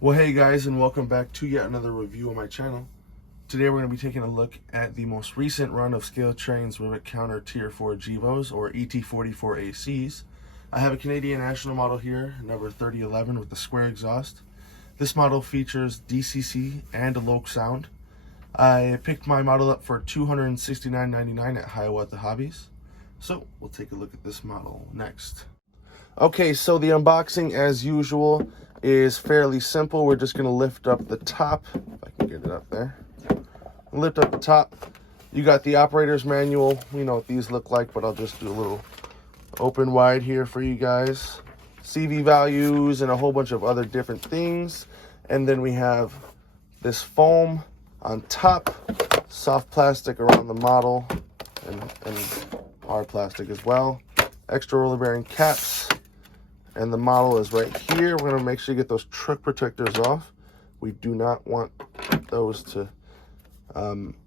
Well, hey guys, and welcome back to yet another review on my channel. Today we're going to be taking a look at the most recent run of ScaleTrains Rivet Counter Tier 4 GEVOs, or ET44ACs. I have a Canadian National model here, number 3011, with the square exhaust. This model features DCC and a low sound. I picked my model up for $269.99 at Hiawatha Hobbies. So we'll take a look at this model next. Okay, so the unboxing, as usual, is fairly simple. We're just going to lift up the top, if I can get it up there. Lift up the top. You got the operator's manual. We know what these look like, but I'll just do a little open wide here for you guys. CV values and a whole bunch of other different things. And then we have this foam on top, soft plastic around the model, and hard plastic as well. Extra roller bearing caps. And the model is right here. We're going to make sure you get those truck protectors off. We do not want those to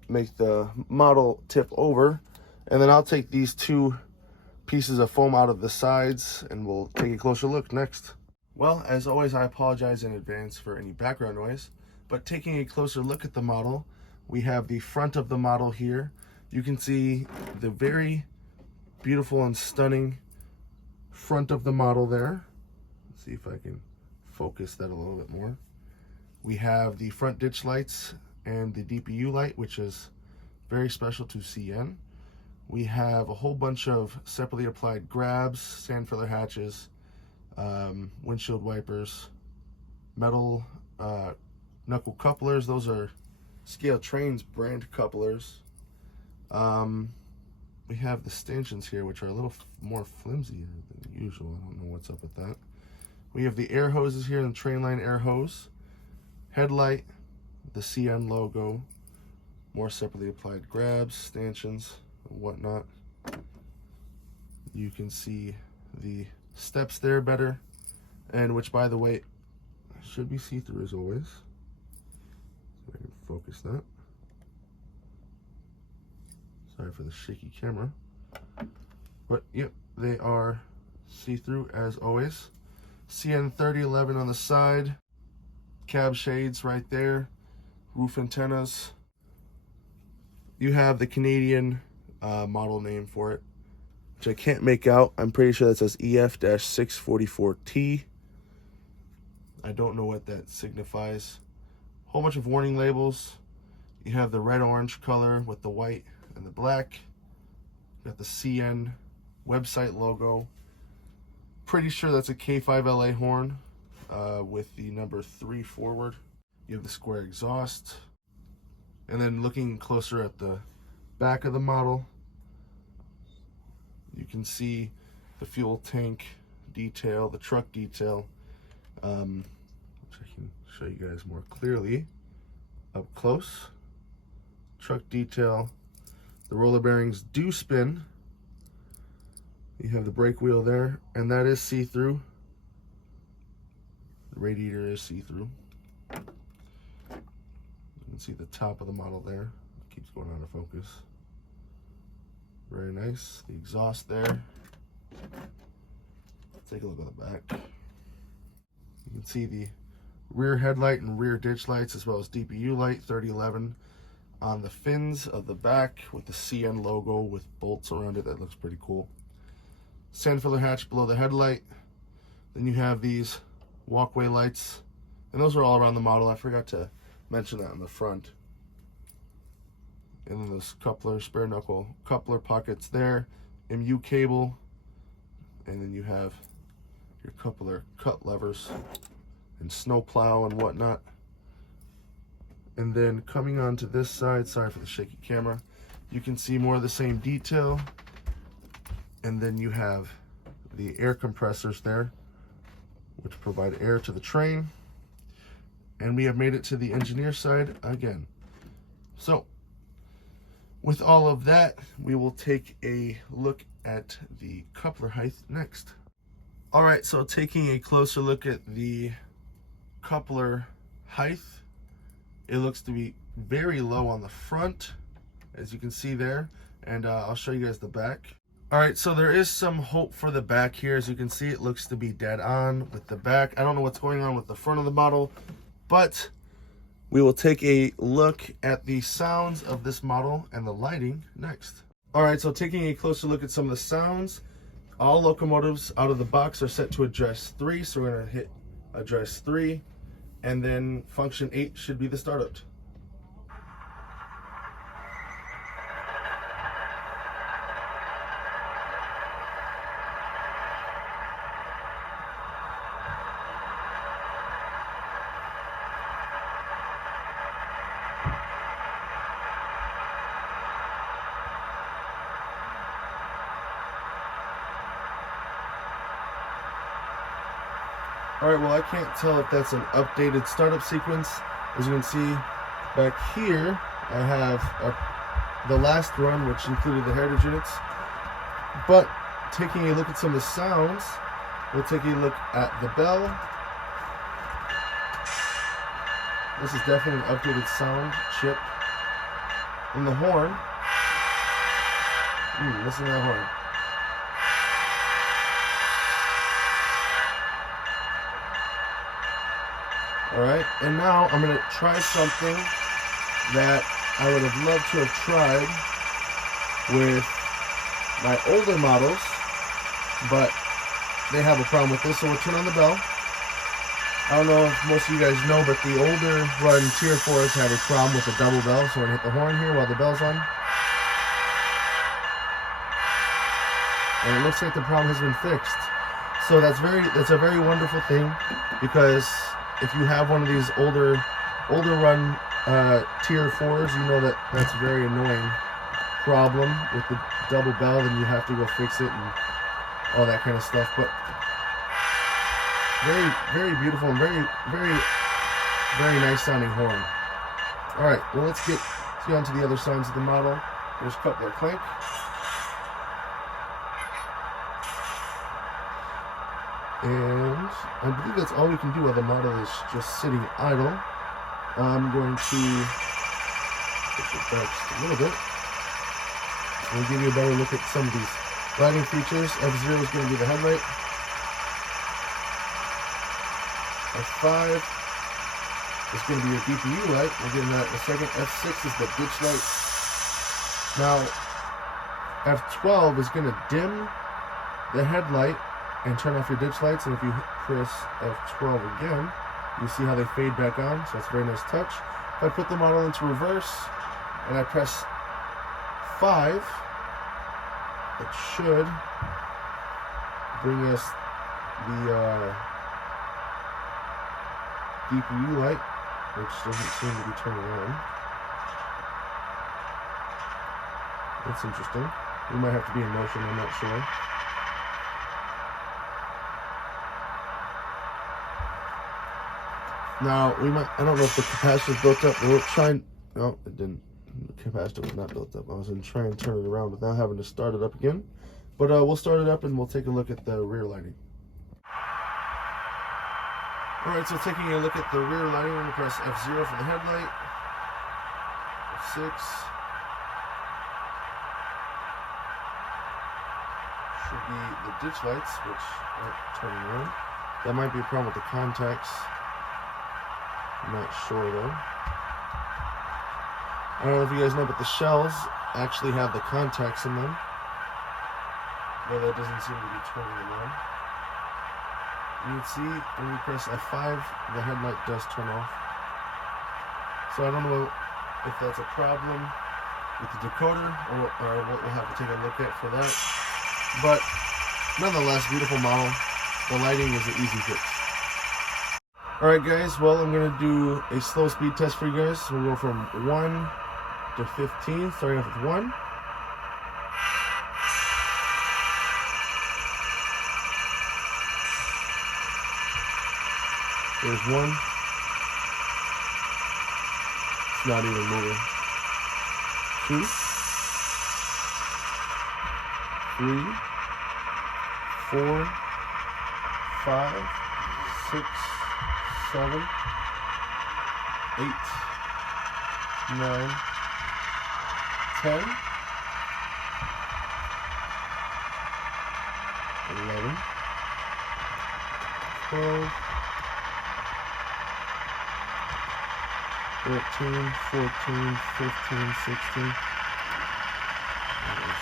make the model tip over. And then I'll take these two pieces of foam out of the sides and we'll take a closer look next. Well, as always, I apologize in advance for any background noise, but taking a closer look at the model, we have the front of the model here. You can see the very beautiful and stunning front of the model there. Let's see if I can focus that a little bit more. We have the front ditch lights and the DPU light, which is very special to CN. We have a whole bunch of separately applied grabs, sand filler hatches, windshield wipers, metal knuckle couplers. Those are ScaleTrains brand couplers. We have the stanchions here, which are a little more flimsy than usual. I don't know what's up with that. We have the air hoses here, the Trainline air hose, headlight, the CN logo, more separately applied grabs, stanchions, and whatnot. You can see the steps there better, and which, by the way, should be see-through as always. So I can focus that. Sorry for the shaky camera, but yep, they are see-through as always. CN 3011 on the side, cab shades right there, roof antennas. You have the Canadian model name for it, which I can't make out. I'm pretty sure that says EF-644T. I don't know what that signifies. Whole bunch of warning labels. You have the red-orange color with the white and the black. You got the CN website logo. Pretty sure that's a K5LA horn with the number 3 forward. You have the square exhaust. And then looking closer at the back of the model, you can see the fuel tank detail, the truck detail, which I can show you guys more clearly up close. Truck detail. The roller bearings do spin. You have the brake wheel there, and that is see-through. The radiator is see-through. You can see the top of the model there. It keeps going out of focus. Very nice. The exhaust there. Let's take a look at the back. You can see the rear headlight and rear ditch lights, as well as DPU light 3011 on the fins of the back with the CN logo with bolts around it. That looks pretty cool. Sand filler hatch below the headlight. Then you have these walkway lights, and those are all around the model. I forgot to mention that on the front. And then this coupler, spare knuckle coupler pockets there, MU cable, and then you have your coupler cut levers and snow plow and whatnot. And then coming onto this side, sorry for the shaky camera, you can see more of the same detail. And then you have the air compressors there, which provide air to the train. And we have made it to the engineer side again. So with all of that, we will take a look at the coupler height next. All right, so taking a closer look at the coupler height, it looks to be very low on the front, as you can see there, and I'll show you guys the back. All right, so there is some hope for the back here. As you can see, it looks to be dead on with the back. I don't know what's going on with the front of the model, But we will take a look at the sounds of this model and the lighting next. All right, so taking a closer look at some of the sounds, all locomotives out of the box are set to address 3, so we're gonna hit address 3, and then function 8 should be the startup. All right, well, I can't tell if that's an updated startup sequence. As you can see back here, I have the last run, which included the heritage units. But taking a look at some of the sounds, we'll take a look at the bell. This is definitely an updated sound chip. And the horn. Listen to that horn. All right, and now I'm gonna try something that I would have loved to have tried with my older models, but they have a problem with this, so we'll turn on the bell. I don't know if most of you guys know, but the older run Tier 4s have a problem with the double bell, so I'm gonna hit the horn here while the bell's on. And it looks like the problem has been fixed. So that's a very wonderful thing, because if you have one of these older run Tier 4s, you know that that's a very annoying problem with the double bell. Then you have to go fix it and all that kind of stuff. But very, very beautiful and very, very, very nice sounding horn. All right, well, let's get on to the other sounds of the model. There's coupler clank. And I believe that's all we can do while the model is just sitting idle. I'm going to push it back just a little bit. We'll give you a better look at some of these lighting features. F0 is going to be the headlight. F5 is going to be your DPU light. We'll get into that in a second. F6 is the ditch light. Now, F12 is going to dim the headlight and turn off your ditch lights, and if you press F12 again, you see how they fade back on, so that's a very nice touch. If I put the model into reverse, and I press 5, it should bring us the DPU light, which doesn't seem to be turning on. That's interesting. We might have to be in motion, I'm not sure. Now, I don't know if the capacitor built up. We'll try and, no, it didn't. The capacitor was not built up. I was going to try and turn it around without having to start it up again. But we'll start it up and we'll take a look at the rear lighting. Alright, so taking a look at the rear lighting, I'm going to press F0 for the headlight. F6. Should be the ditch lights, which aren't turning on. That might be a problem with the contacts. I'm not sure though. I don't know if you guys know, but the shells actually have the contacts in them. Though that doesn't seem to be turning them on. You can see when we press F5, the headlight does turn off. So I don't know if that's a problem with the decoder or what we'll have to take a look at for that. But nonetheless, beautiful model. The lighting is an easy fix. Alright guys, well, I'm going to do a slow speed test for you guys. We'll go from 1 to 15, starting off with 1. There's 1. It's not even moving. 2. 3. 4. 5. 6. 7, 8, 9, 10, 11, 12, 14, 15, 16.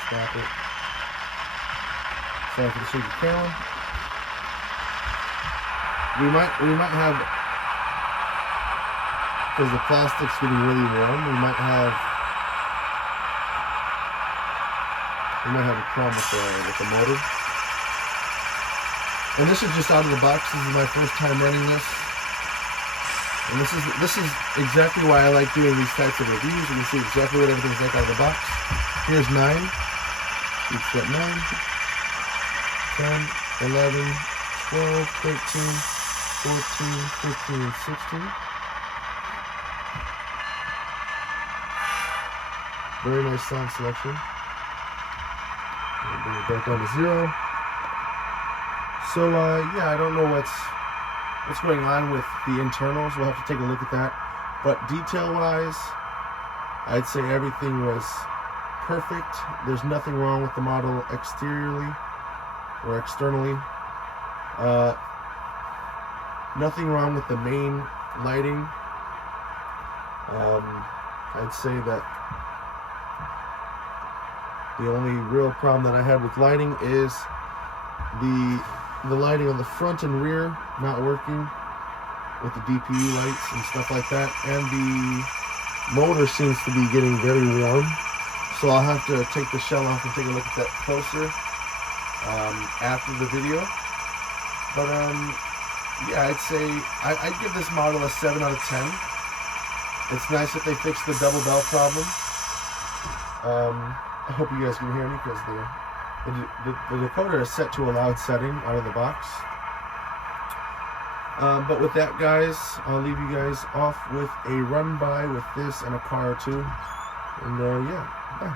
Stop it. Sorry for the shaky camera. We might have, because the plastic's getting really warm, we might have a problem with the motor. And this is just out of the box. This is my first time running this. And this is exactly why I like doing these types of reviews. You can see exactly what everything's like out of the box. Here's 9. Each step 9, 10, 11, 12, 13, 14, 15, and 16. Very nice sound selection. Bring it back down to 0. So yeah, I don't know what's going on with the internals. We'll have to take a look at that. But detail-wise, I'd say everything was perfect. There's nothing wrong with the model exteriorly or externally. Nothing wrong with the main lighting. I'd say that the only real problem that I had with lighting is the lighting on the front and rear not working with the DPU lights and stuff like that, and the motor seems to be getting very warm, so I'll have to take the shell off and take a look at that closer after the video. But yeah, I'd say I'd give this model a 7 out of 10. It's nice that they fixed the double bell problem. I hope you guys can hear me because the decoder is set to a loud setting out of the box. But with that, guys, I'll leave you guys off with a run by with this and a car or two. And yeah, bye.